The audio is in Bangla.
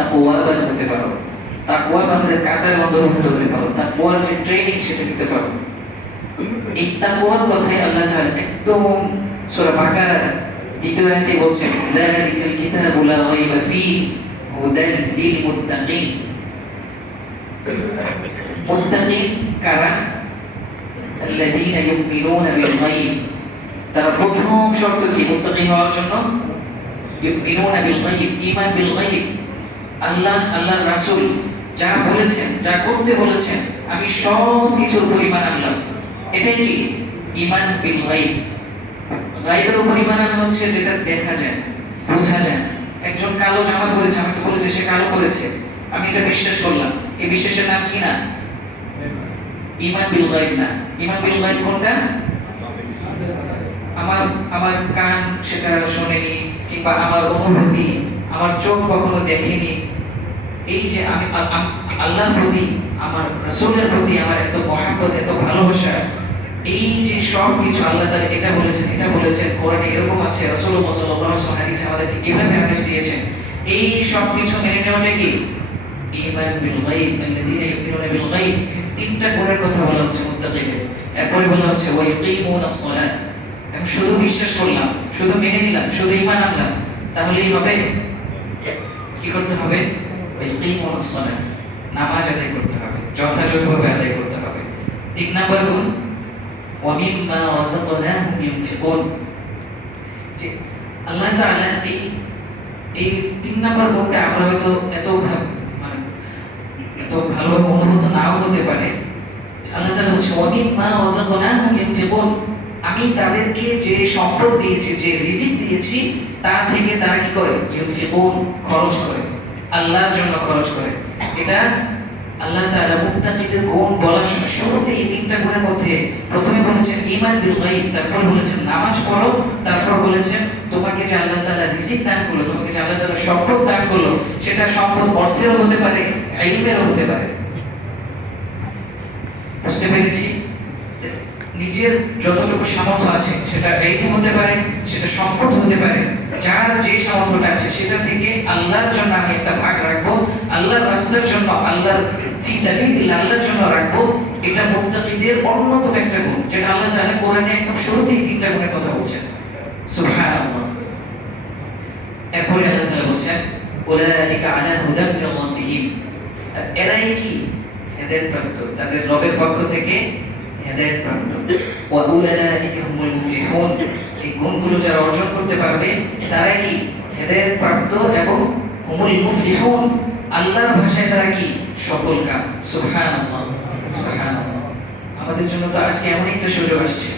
তাকওয়াবান হতে পারো, তাকওয়াবানদের কাতারে অন্তর্ভুক্ত হতে পারো, তাকওয়ার যে ট্রেনিং সেটা দিতে পারো। এই তাকওয়ার কথাই আল্লাহ তাআলা একদম সূরা বাকারার দ্বিতীয় আয়াতে বলছেন, যালিকাল কিতাবু লা রাইবা ফীহি হুদাল লিল মুত্তাকিন। মুত্তাকিন কারা? আল্লাযীনা ইউমিনুনা বিল গায়ব। তারা প্রথম শর্ত কি মুত্তাকি হওয়ার জন্য? ইউমিনুনা বিল গায়ব, ঈমান বিল গায়ব। আল্লাহর রাসূল যা বলেছেন, যা করতে বলেছেন, আমি সব কিছুর পরিমাণ আনলাম। এটাই কি ঈমান বিল গায়ব। গায়বের পরিমাণ হচ্ছে যেটা দেখা যায়, বোঝা যায়। একজন কালো জামা পরেছে, আমাকে বলেছে সে কালো পরেছে, আমি এটা বিশ্বাস করলাম। এই বিশ্বাসের নাম কি না? ঈমান বিল গায়ব না। ঈমান বিল গায়ব কোনটা? আমার কান সেটা শোনেনি, কিংবা আমার অনুভূতি, আমার চোখ কখনো দেখেনি। এই যে আমি আল্লাহর প্রতি, আমার রাসূলের প্রতি আমার এত মহব্বত, এত ভালোবাসা, এই যে সব কিছু আল্লাহ তাআলা এটা বলেছেন কোরআনে এরকম আছে, রাসূলুল্লাহ সাল্লাল্লাহু আলাইহি ওয়াসাল্লাম হাদিসে আমাদেরকে এইভাবে আদেশ দিয়েছেন। এই সব কিছু মেনে নেওয়াটা কি ঈমান বিল গায়ব। আল্লাযীনা ইউমিনুনা বিল গায়ব, তিনটা গুণের কথা বলা হচ্ছে মুত্তাকিদের। এরপরে বলা হচ্ছে ওয়া ইউকিমুনাস সালাত। আমি শুধু বিশ্বাস করলাম, শুধু মেনে নিলাম, শুধু ঈমান আনলাম, তাহলেই হবে? কি করতে হবে? ওয়া ইউকিমুনাস সালাত, নামাজ আদায় করতে হবে, যথাযথভাবে আদায় করতে হবে। তিন নম্বর গুণ ওয়া মিম্মা রাযাকনাহুম ইউনফিকুন। যে আল্লাহ তাআলা এই তিন নম্বর গুণটা আমরা হয়তো এত ভালোভাবে অনুভূত নাও হতে পারে। আল্লাহ তাআলা বলছে ওয়া মিম্মা রাযাকনাহুম ইউনফিকুন, আমি তাদেরকে যে সম্পদ দিয়েছি, যে রিজিক দিয়েছি, তা থেকে তারা কি করে? ইউনফিকুন, খরচ করে, আল্লাহর জন্য খরচ করে। এটা আল্লাহ তাআলা মুত্তাকিদের গুণ বলার সময় শুরুতে এই তিনটা গুণের মধ্যে প্রথমে বলেছেন ঈমান বিল গায়ব, তারপর বলেছেন নামাজ পড়ো, তারপর বলেছেন তোমাকে যে আল্লাহ তাআলা রিজিক দান করলো, তোমাকে যে আল্লাহ তাআলা সম্পদ দান করলো, সেটা সম্পদ অর্থেরও হতে পারে, ইলমেরও হতে পারে। বুঝতে পেরেছি? নিজের যতটুকু সামর্থ্য আছে সেটা ইলম হতে পারে, সেটা সম্পদ হতে পারে। যার যে সামর্থ্যটা আছে সেটা থেকে আল্লাহর জন্য আমি একটা ভাগ রাখবো, আল্লাহর রাস্তার জন্য, আল্লাহর ফি সাবিলিল্লাহ, আল্লাহর জন্য রাখবো। এটা মুত্তাকিদের অন্যতম একটা গুণ, যেটা আল্লাহ তাআলা কোরআনে একদম শুরুতেই তিনটা গুণের কথা বলছেন। সুবহানাল্লাহ। এরপরে আল্লাহ তাআলা বলছেন উলাইকা আলা হুদাম মির রাব্বিহিম। এরাই কি হেদায়েত প্রাপ্ত, তাদের রবের পক্ষ থেকে হেদায়েত প্রাপ্ত। ওয়া উলাইকা হুমুল মুফলিহুন, এই গুণগুলো যারা অর্জন করতে পারবে তারাই কি হেদায়েত প্রাপ্ত এবং হুমুল মুফলিহুন, আল্লাহর ভাষায় তারা কি সফলকাম। সুবহানাল্লাহ, সুবহানাল্লাহ। আমাদের জন্য তো আজকে এমন একটা সুযোগ আসছে।